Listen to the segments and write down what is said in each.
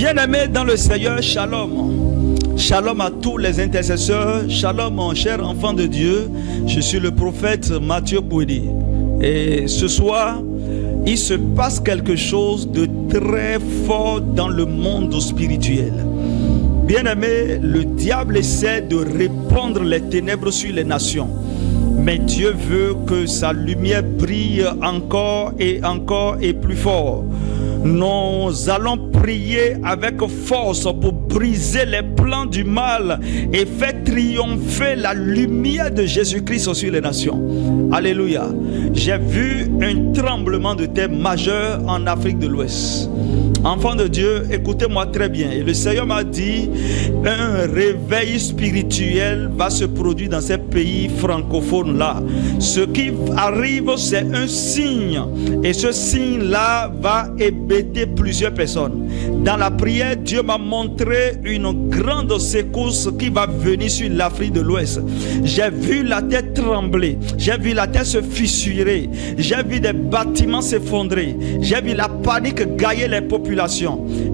Bien-aimés dans le Seigneur, shalom. Shalom à tous les intercesseurs. Shalom, mon cher enfant de Dieu. Je suis le prophète Mathieu Pouedi. Et ce soir, il se passe quelque chose de très fort dans le monde spirituel. Bien-aimés, le diable essaie de répandre les ténèbres sur les nations. Mais Dieu veut que sa lumière brille encore et plus fort. Nous allons prier avec force pour briser les plans du mal et faire triompher la lumière de Jésus-Christ sur les nations. Alléluia. J'ai vu un tremblement de terre majeur en Afrique de l'Ouest. Enfants de Dieu, écoutez-moi très bien. Et le Seigneur m'a dit, un réveil spirituel va se produire dans ces pays francophones-là. Ce qui arrive, c'est un signe. Et ce signe-là va hébéter plusieurs personnes. Dans la prière, Dieu m'a montré une grande secousse qui va venir sur l'Afrique de l'Ouest. J'ai vu la terre trembler. J'ai vu la terre se fissurer. J'ai vu des bâtiments s'effondrer. J'ai vu la panique gagner les populations.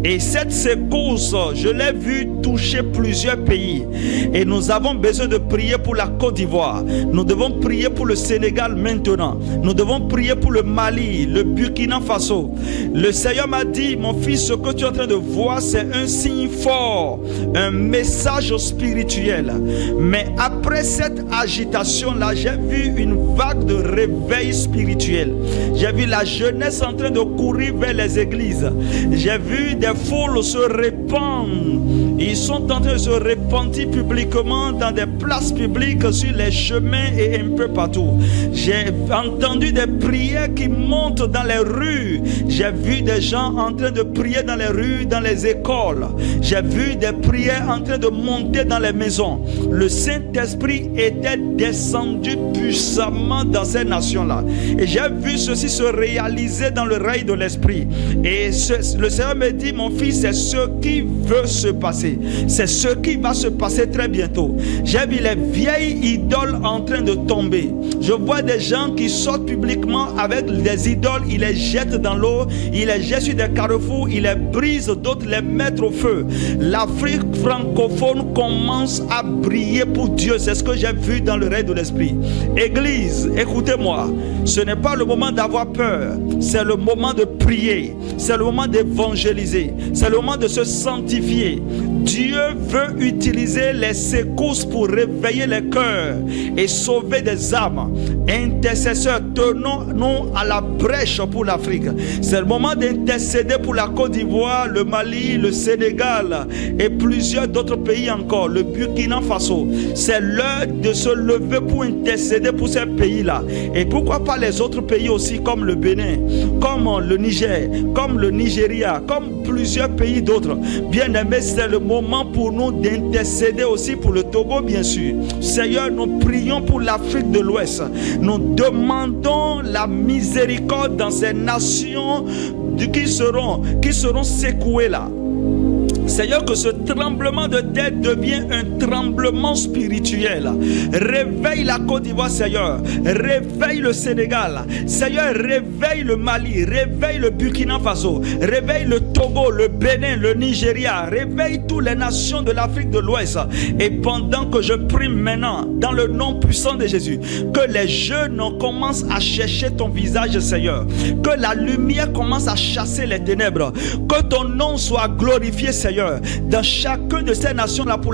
Et cette secousse, je l'ai vue toucher plusieurs pays. Et nous avons besoin de prier pour la Côte d'Ivoire. Nous devons prier pour le Sénégal maintenant. Nous devons prier pour le Mali, le Burkina Faso. Le Seigneur m'a dit, mon fils, ce que tu es en train de voir, c'est un signe fort, un message spirituel. Mais après cette agitation-là, j'ai vu une vague de réveil spirituel. J'ai vu la jeunesse en train de courir vers les églises. J'ai vu des foules se répandre. Ils sont en train de se répandre publiquement dans des places publiques, sur les chemins et un peu partout. J'ai entendu des prières qui montent dans les rues. J'ai vu des gens en train de prier dans les rues, dans les écoles. J'ai vu des prières en train de monter dans les maisons. Le Saint-Esprit était descendu puissamment dans ces nations-là. Et j'ai vu ceci se réaliser dans le règne de l'Esprit. Et le Seigneur me dit, mon fils, c'est ce qui veut se passer. C'est ce qui va se passer très bientôt. J'ai vu les vieilles idoles en train de tomber. Je vois des gens qui sortent publiquement avec des idoles, ils les jettent dans l'eau, ils les jettent sur des carrefours, ils les brisent, d'autres les mettent au feu. L'Afrique francophone commence à briller pour Dieu. C'est ce que j'ai vu dans le règne de l'Esprit. Église, écoutez-moi. Ce n'est pas le moment d'avoir peur. C'est le moment de prier. C'est le moment d'évangéliser. C'est le moment de se sanctifier. Dieu veut utiliser les secousses pour réveiller les cœurs et sauver des âmes. Intercesseurs, tenons-nous à la brèche pour l'Afrique. C'est le moment d'intercéder pour la Côte d'Ivoire, le Mali, le Sénégal et plusieurs d'autres pays encore, le Burkina Faso. C'est l'heure de se lever pour intercéder pour ces pays-là. Et pourquoi pas les autres pays aussi, comme le Bénin, comme le Niger, comme le Nigeria, comme plusieurs pays d'autres. Bien aimés, c'est le moment pour nous d'intercéder aussi pour le Togo, bien sûr. Seigneur, nous prions pour l'Afrique de l'Ouest. Nous demandons la miséricorde dans ces nations qui seront secouées là. Seigneur, que ce tremblement de terre devienne un tremblement spirituel. Réveille la Côte d'Ivoire, Seigneur. Réveille le Sénégal. Seigneur, réveille le Mali. Réveille le Burkina Faso. Réveille le Togo, le Bénin, le Nigeria. Réveille toutes les nations de l'Afrique de l'Ouest. Et pendant que je prie maintenant, dans le nom puissant de Jésus, que les jeunes commencent à chercher ton visage, Seigneur. Que la lumière commence à chasser les ténèbres. Que ton nom soit glorifié, Seigneur, dans chacune de ces nations-là pour